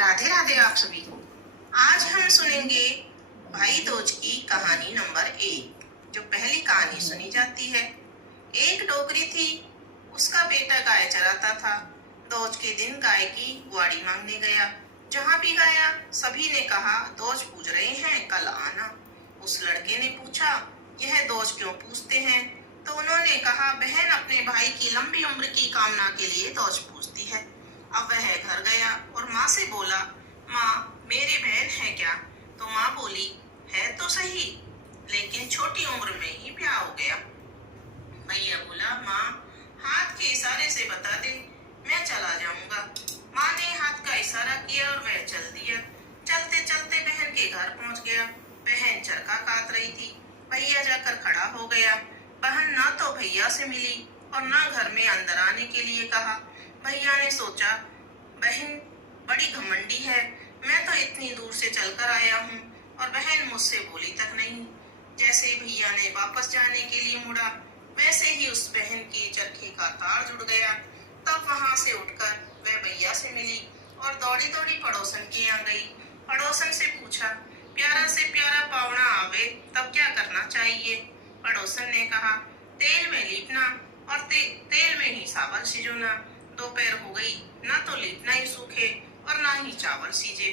राधे राधे आप सभी को। आज हम सुनेंगे भाई दोज की कहानी नंबर 1। जो पहली कहानी सुनी जाती है। एक डोकरी थी, उसका बेटा गाय चराता था। दोज के दिन गाय की गुआड़ी मांगने गया। जहाँ भी गया सभी ने कहा दोज पूज रहे हैं, कल आना। उस लड़के ने पूछा यह दोज क्यों पूछते हैं? तो उन्होंने कहा बहन अपने भाई की लंबी उम्र की कामना के लिए दोज पूछती है। अब वह घर गया और माँ से बोला, माँ मेरी बहन है क्या? तो माँ बोली, है तो सही, लेकिन छोटी उम्र में ही ब्याह हो गया। भैया बोला, माँ हाथ के इशारे से बता दे, मैं चला जाऊंगा। माँ ने हाथ का इशारा किया और वह चल दिया। चलते चलते बहन के घर पहुंच गया। बहन चरखा काट रही थी। भैया जाकर खड़ा हो गया। बहन ना तो भैया से मिली और ना घर में अंदर आने के लिए कहा। भैया ने सोचा बहन बड़ी घमंडी है, मैं तो इतनी दूर से चलकर आया हूँ और बहन मुझसे बोली तक नहीं। जैसे भैया ने वापस जाने के लिए मुड़ा, वैसे ही उस बहन के चरखे का तार जुड़ गया। तब वहां से उठकर वह भैया से मिली और दौड़ी दौड़ी पड़ोसन के यहाँ गई। पड़ोसन से पूछा, प्यारा से प्यारा पावना आवे तब क्या करना चाहिए? पड़ोसन ने कहा, तेल में लीपना और तेल में ही चावल सिजोना। दोपहर हो गई, ना तो लीपना ही सूखे और ना ही चावल सीजे।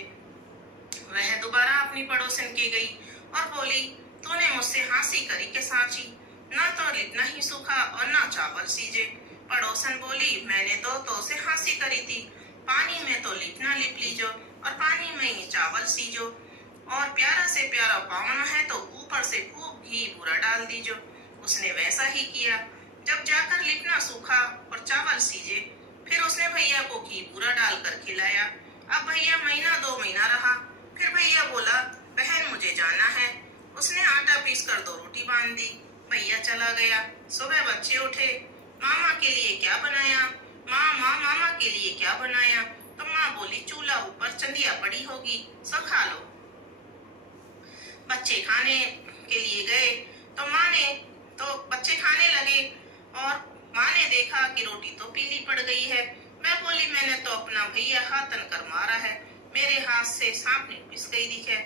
वह दोबारा अपनी पड़ोसन के गई और बोली, तूने मुझसे हंसी करी के सांची, ना तो लीपना ही सूखा और ना चावल सीजे। पड़ोसन बोली, मैंने तो से हंसी करी थी, पानी में तो लीपना लिप लीजो और पानी में ही चावल सीजो, और प्यारा से प्यारा पावना है तो ऊपर से खूब घी पूरा डाल दीजो। उसने वैसा ही किया। जब जाकर लिपना सूखा और चावल सीजे, फिर उसने भैया को घी पूरा डालकर खिलाया। अब भैया महीना 2 महीना रहा। फिर भैया बोला, बहन मुझे जाना है। उसने आटा पीस कर 2 रोटी बांध दी। भैया चला गया। सुबह बच्चे उठे, मामा के लिए क्या बनाया? मामा के लिए क्या बनाया? तो माँ बोली, चूल्हा ऊपर चंदिया पड़ी होगी, सब खा लो। बच्चे खाने के लिए गए तो बच्चे खाने लगे और माँ ने देखा कि रोटी तो पीली पड़ गई है। मैं बोली, मैंने तो अपना भैया हाथन कर मारा है, मेरे हाथ से सांप ने पिस गई दिखे।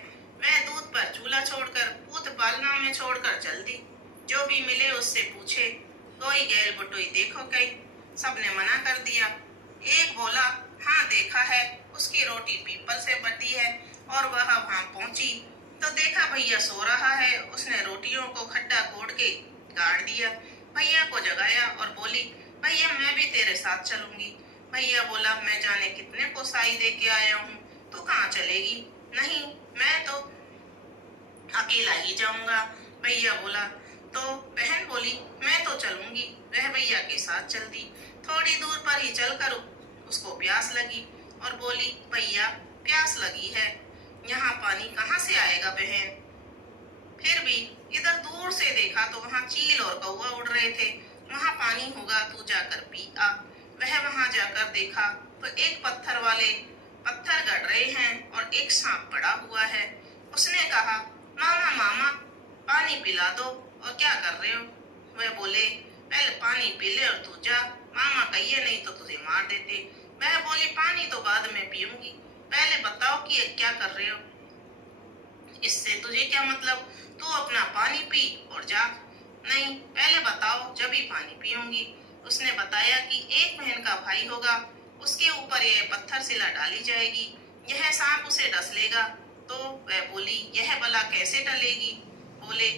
वह दूध पर चूल्हा छोड़कर पूत पालना में छोड़कर चल दी। जो भी मिले उससे पूछे, कोई गैल बटोई देखो कहीं? सबने मना कर दिया। एक बोला, हाँ देखा है, उसकी रोटी पीपल से बटी है। और वह वहां पहुंची तो देखा भैया सो रहा है। उसने रोटियों को खड्डा खोद के गाड़ दिया। भैया को जगाया और बोली, भैया मैं भी तेरे साथ चलूंगी। भैया बोला, मैं जाने कितने को साई दे के आया हूँ, तू कहाँ चलेगी? नहीं, मैं तो अकेला ही जाऊंगा। भैया बोला, तो बहन बोली, मैं तो चलूंगी। वह भैया के साथ चल दी। थोड़ी दूर पर ही चलकर उसको प्यास लगी और बोली, भैया प्यास लगी है, यहाँ पानी कहाँ से आएगा बहन? फिर भी इधर दूर से देखा तो वहाँ चील और कौवा उड़ रहे थे। वहाँ पानी होगा, तू जाकर पी आ। वह वहाँ जाकर देखा तो एक पत्थर वाले पत्थर गड़ रहे हैं और एक सांप पड़ा हुआ है। उसने कहा, मामा पानी पिला दो। और क्या कर रहे हो? वह बोले, पहले पानी पी ले और तू जा, मामा कहिए नहीं तो तुझे मार देते। वह बोली, पानी तो बाद में पीऊंगी, पहले बताओ कि क्या कर रहे हो? इससे तुझे क्या मतलब? तू अपना पानी पी और जा। नहीं, पहले बताओ जब ही पानी पीऊंगी। उसने बताया कि एक बहन का भाई होगा, उसके ऊपर यह पत्थर शिला डाली जाएगी, यह सांप उसे डस लेगा। तो वह बोली, यह बला कैसे टलेगी? बोले,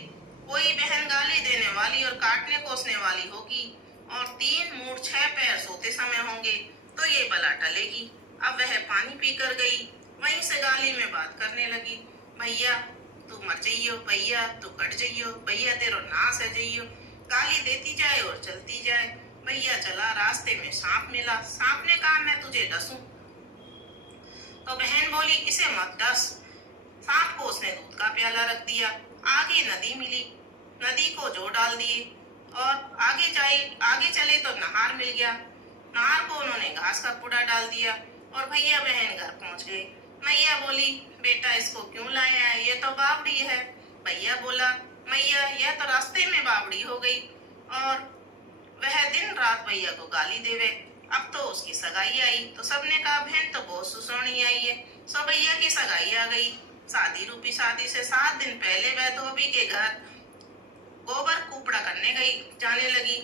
कोई बहन गाली देने वाली और काटने कोसने वाली होगी और 3 मुड़ 6 पैर सोते समय होंगे तो ये बला टलेगी। अब वह पानी पीकर गई। वहीं से गाली में बात करने लगी, भैया तू मर जाइयो, भैया तू कट जाइयो, भैया तेरो नाश है जाइयो। गाली देती जाए और चलती जाए। भैया चला, रास्ते में सांप मिला। सांप ने कहा, मैं तुझे डसूं? तो बहन बोली, इसे मत डस। सांप को उसने दूध का प्याला रख दिया। आगे नदी मिली, नदी को जोड़ डाल दिए और आगे चले तो नहर मिल गया। नहर को उन्होंने घास का कूड़ा डाल दिया और भैया बहन घर पहुंच गए। मैया बोली, बेटा इसको क्यों लाया है? ये तो बावड़ी है। भैया बोला, मैया यह तो रास्ते में बावड़ी हो गई। और वह दिन रात भैया को गाली देवे। अब तो उसकी सगाई आई तो सबने कहा बहन तो बहुत सुसोनी आई है। सो भैया की सगाई आ गई। शादी रूपी शादी से 7 दिन पहले वह धोबी के घर गोबर कुपड़ा करने गई जाने लगी।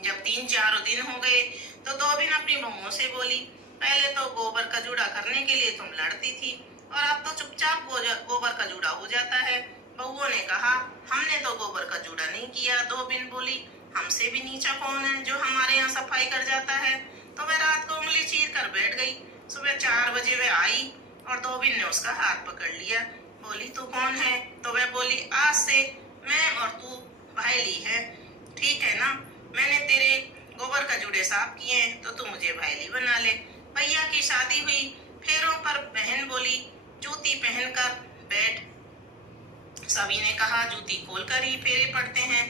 जब 3-4 दिन हो गए तो धोबी ने अपनी बहुओं से बोली, पहले तो गोबर का जूड़ा करने के लिए तुम लड़ती थी और अब तो चुपचाप गोबर का जूड़ा हो जाता है। बहुओं ने कहा, हमने तो गोबर का जूड़ा नहीं किया। धोबिन बोली, हमसे भी नीचा कौन है जो हमारे यहाँ सफाई कर जाता है। तो वह रात को उंगली चीर कर बैठ गई। सुबह 4 बजे वह आई और धोबिन ने उसका हाथ पकड़ लिया। बोली, तू कौन है? तो वह बोली, आज से मैं और तू भाईली है, ठीक है ना? मैंने तेरे गोबर का जूड़े साफ किए हैं तो तू मुझे भाईली बना ले। भैया की शादी हुई। फेरों पर बहन बोली, जूती पहनकर बैठ। सभी ने कहा, जूती खोलकर ही फेरे पड़ते हैं।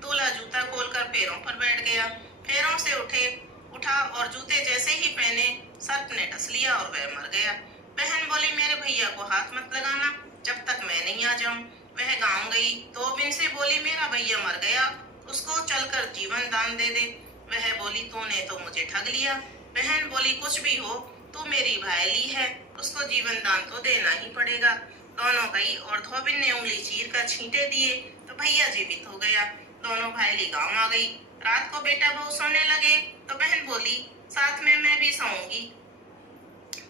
दूल्हा जूता खोलकर पैरों पर बैठ गया। पैरों से उठा और जूते जैसे ही पहने सर्प ने डस लिया और वह मर गया। बहन बोली, मेरे भैया को हाथ मत लगाना जब तक मैं नहीं आ जाऊं। वह गांव गई। धोबिन से बोली, मेरा भैया मर गया, उसको चलकर जीवन दान दे दे। वह बोली, तूने तो मुझे ठग लिया। बहन बोली, कुछ भी हो तू मेरी भाईली है, उसको जीवन दान तो देना ही पड़ेगा। दोनों गई और धोबिन ने उंगली चीर कर छींटे दिए तो भैया जीवित हो गया। दोनों भाईली गांव आ गई। रात को बेटा बहू सोने लगे तो बहन बोली, साथ में मैं भी सोऊंगी।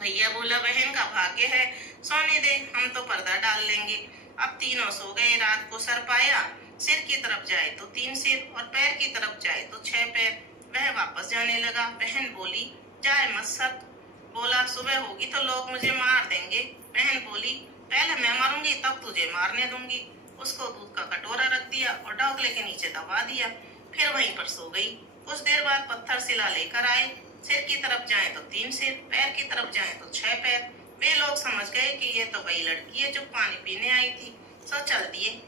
भैया बोला, बहन का भाग्य है, सोने दे, हम तो पर्दा डाल लेंगे। अब तीनों सो गए। रात को सर्प आया। सिर की तरफ जाए तो 3 सिर और पैर की तरफ जाए तो 6 पैर। वह वापस जाने लगा। बहन बोली, जाए मत सर्प। बोला, सुबह होगी तो लोग मुझे मार देंगे। बहन बोली, पहले मैं मरूंगी तब तुझे मारने दूंगी। उसको दूध का कटोरा रख दिया और डोकले के नीचे दबा दिया। फिर वहीं पर सो गई। कुछ देर बाद पत्थर सिला लेकर आए। सिर की तरफ जाए तो 3 सिर, पैर की तरफ जाए तो 6 पैर। वे लोग समझ गए कि ये तो वही लड़की है जो पानी पीने आई थी। सो चल दिए।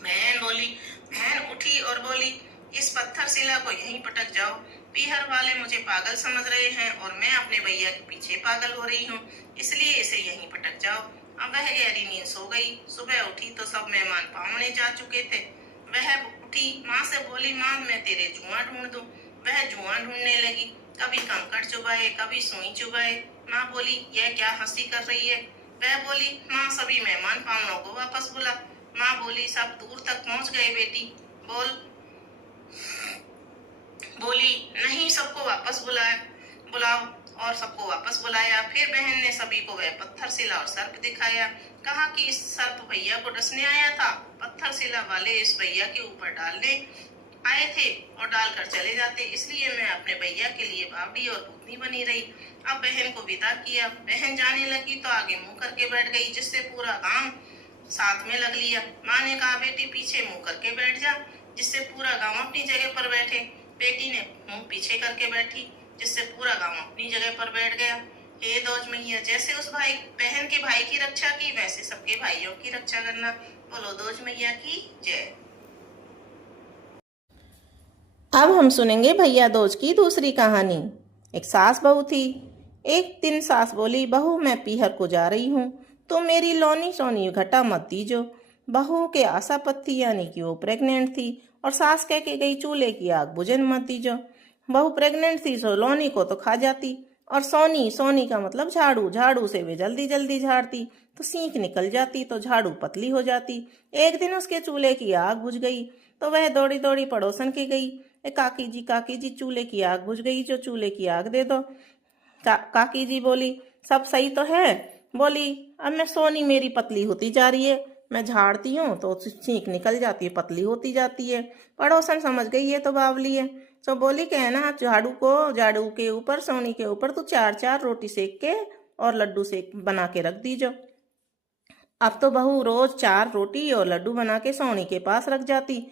बहन उठी और बोली, इस पत्थर शिला को यहीं पटक जाओ। पीहर वाले मुझे पागल समझ रहे हैं और मैं अपने भैया के पीछे पागल हो रही हूँ, इसलिए इसे यहीं पटक जाओ। अब वह गहरी नींद सो गई। सुबह उठी तो सब मेहमान पावने जा चुके थे। वह उठी, माँ से बोली, माँ मैं तेरे जुआ ढूंढ दूं। वह जुआ ढूंढने लगी। कभी कंकड़ चुभाए, कभी सुई चुभाए। माँ बोली, यह क्या हंसी कर रही है? वह बोली, माँ सभी मेहमान पावनों को वापस बुला। माँ बोली, सब दूर तक पहुँच गए बेटी। बोली, नहीं, सबको वापस बुलाओ। और सबको वापस बुलाया। फिर बहन ने सभी को वह पत्थर शिला और सर्प दिखाया। कहा कि इस सर्प भैया को डसने आया था, पत्थर शिला वाले इस भैया के ऊपर डालने आए थे और डालकर चले जाते, इसलिए मैं अपने भैया के लिए बावड़ी और भूतनी बनी रही। अब बहन को विदा किया। बहन जाने लगी तो आगे मुंह करके बैठ गई, जिससे पूरा गांव साथ में लग लिया। माँ ने कहा, बेटी पीछे मुंह करके बैठ जा, जिससे पूरा गांव अपनी जगह पर बैठे। बेटी ने मुंह पीछे करके बैठी, जिससे पूरा गांव अपनी जगह पर बैठ गया। हे दोज मैया, जैसे उस बहन के भाई की रक्षा की, वैसे सबके भाइयों की रक्षा करना। बोलो दोज मैया की जय। अब हम सुनेंगे भैया दोज की दूसरी कहानी। एक सास बहू थी। एक दिन सास बोली, बहू मैं पीहर को जा रही हूँ, तो मेरी लौनी सोनी घटा मत दीजो। बहू के आशा पत्ती यानी कि वो प्रेग्नेंट थी और सास कह के गई, चूल्हे की आग बुझन मत दीजो। बहू प्रेग्नेंट थी सो लौनी को तो खा जाती, और सोनी का मतलब झाड़ू से वे जल्दी जल्दी झाड़ती तो सींक निकल जाती, तो झाड़ू पतली हो जाती। एक दिन उसके चूल्हे की आग बुझ गई तो वह दौड़ी दौड़ी पड़ोसन के गई, काकी जी चूल्हे की आग बुझ गई, जो चूल्हे की आग दे दो। काकी जी बोली, सब सही तो है? बोली, अब मैं सोनी मेरी पतली होती जा रही है, मैं झाड़ती हूँ तो सींक निकल जाती है, पतली होती जाती है। पड़ोसन समझ गई ये तो बावली है। तो बोली, कहना झाड़ू के ऊपर, सोनी के ऊपर तू 4-4 रोटी सेक के और लड्डू सेक बना के रख दीजो। अब तो बहू रोज 4 रोटी और लड्डू बना के सोनी के पास रख जाती,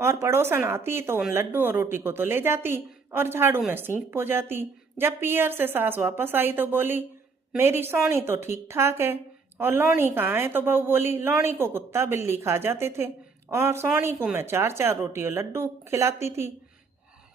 और पड़ोसन आती तो उन लड्डू और रोटी को तो ले जाती और झाड़ू में सींक पो जाती। जब पीहर से सास वापस आई तो बोली, मेरी सोनी तो ठीक ठाक है, और लौनी कहाँ है? तो बहू बोली, लौनी को कुत्ता बिल्ली खा जाते थे और सोनी को मैं 4-4 रोटी और लड्डू खिलाती थी,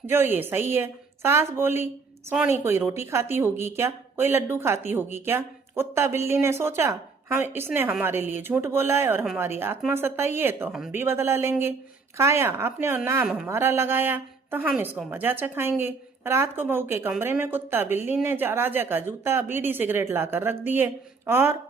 जो ये सही है। सास बोली, सोनी कोई रोटी खाती होगी क्या, कोई लड्डू खाती होगी क्या? कुत्ता बिल्ली ने सोचा, हम इसने हमारे लिए झूठ बोला है और हमारी आत्मा सताई है, तो हम भी बदला लेंगे। खाया आपने और नाम हमारा लगाया, तो हम इसको मजा चखाएंगे। रात को बहू के कमरे में कुत्ता बिल्ली ने राजा का जूता बीड़ी सिगरेट लाकर रख दिए और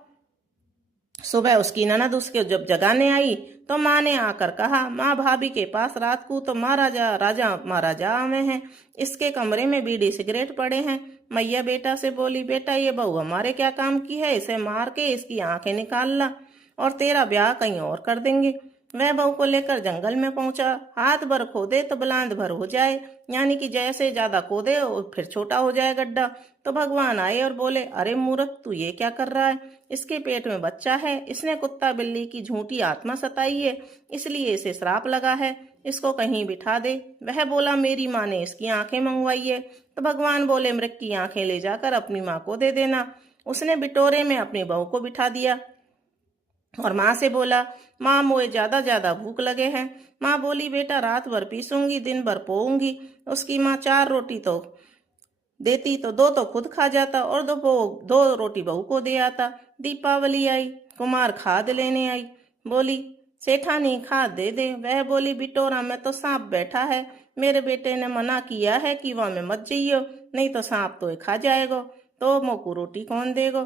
सुबह उसकी ननद उसके जब जगाने आई तो माँ ने आकर कहा, माँ भाभी के पास रात को तो महाराजा आवे हैं, इसके कमरे में बीड़ी सिगरेट पड़े हैं। मैया बेटा से बोली, बेटा ये बहू हमारे क्या काम की है, इसे मार के इसकी आंखें निकाल ला और तेरा ब्याह कहीं और कर देंगे। वह बहू को लेकर जंगल में पहुंचा। हाथ भर खोदे तो बुलंद भर हो जाए, यानी कि जैसे ज्यादा खोदे और फिर छोटा हो जाए गड्ढा। तो भगवान आए और बोले, अरे मूर्ख, तू ये क्या कर रहा है? इसके पेट में बच्चा है, इसने कुत्ता बिल्ली की झूठी आत्मा सताई है, इसलिए इसे श्राप लगा है, इसको कहीं बिठा दे। वह बोला, मेरी माँ ने इसकी आंखें मंगवाई है। तो भगवान बोले, मृग की आंखें ले जाकर अपनी माँ को दे देना। उसने बिटोरे में अपनी बहू को बिठा दिया और माँ से बोला, माँ मुझे ज्यादा भूख लगे हैं। माँ बोली, बेटा रात भर पीसूंगी, दिन भर पोऊंगी। उसकी माँ 4 रोटी तो देती तो 2 तो खुद खा जाता और 2 रोटी बहू को दे आता। दीपावली आई, कुमार खाद लेने आई। बोली, सेठानी खाद दे दे। वह बोली, बिटोरा में तो सांप बैठा है, मेरे बेटे ने मना किया है कि वहां में मत जाइयो, नहीं तो सांप तो खा जाएगो, तो मोको रोटी कौन देगो?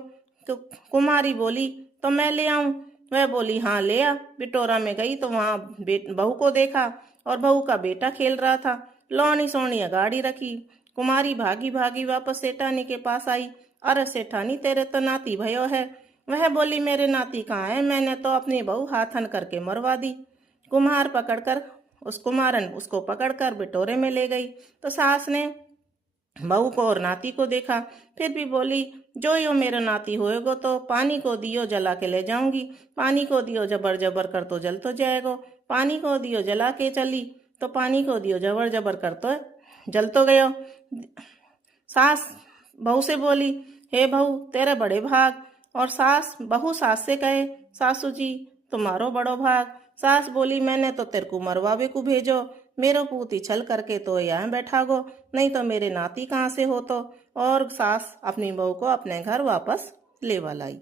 तो कुमारी बोली, तो मैं ले आऊं? वह बोली, हाँ ले आ। बिटोरा में गई तो वहां बहू को देखा और बहू का बेटा खेल रहा था। लौनी सोनी गाड़ी रखी। कुमारी भागी भागी वापस सेठानी के पास आई। अरे सेठानी, तेरे तो नाती भयो है। वह बोली, मेरे नाती कहाँ है? मैंने तो अपनी बहू हाथन करके मरवा दी। कुमारन उसको पकड़कर बिटोरे में ले गई। तो सास ने बहू को और नाती को देखा, फिर भी बोली, जो यो मेरा नाती होएगो तो पानी को दियो जला के ले जाऊंगी। पानी को दियो जबर जबर कर तो जल तो जाएगो। पानी को दियो जला के चली तो पानी को दियो जबर जबर कर तो जल तो गयो। सास बहू से बोली, हे बहू, तेरे बड़े भाग। और बहू सास से कहे, सासू जी तुम्हारो बड़ो भाग। सास बोली, मैंने तो तेरे को मरवावे को भेजो, मेरो पूती छल करके तो यहाँ बैठा गो, नहीं तो मेरे नाती कहाँ से हो तो। और सास अपनी बहू को अपने घर वापस लेवा लाई।